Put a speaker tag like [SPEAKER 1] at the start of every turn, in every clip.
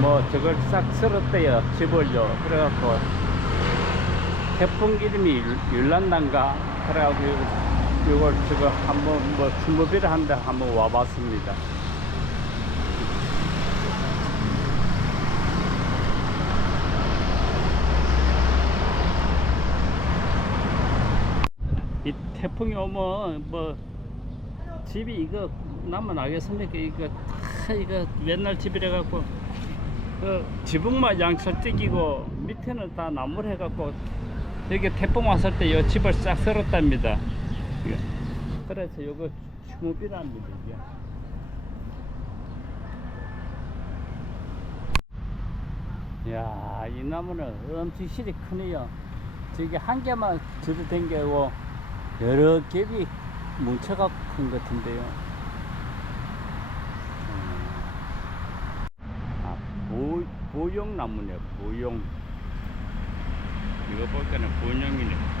[SPEAKER 1] 뭐 저걸 싹 쓸었대요 집을요. 그래갖고 태풍 기름이 율란단가? 이거- 이걸 저거 한번 뭐 주무비를 한데 한번 와봤습니다. 이 태풍이 오면 뭐 집이 이거 나만 나겠습니까 이거 다 이거 옛날 집이라 갖고 그 지붕만 양철 뜯기고 밑에는 다 나무를 해갖고 여기 태풍 왔을 때 이 집을 싹 쓸었답니다. 이거. 그래서 요거 추무비랍니다 이게. 이야 이 나무는 엄청 실이 크네요. 저기 한 개만 게고 여러 겹이 뭉쳐갖고 큰것 같은데요. 음. 아, 보, 보용나무네 보용. 이거 볼 때는 보용이네 보용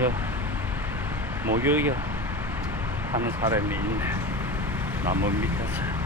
[SPEAKER 1] 저 목욕이 하는 사람이 있네. 나무 밑에서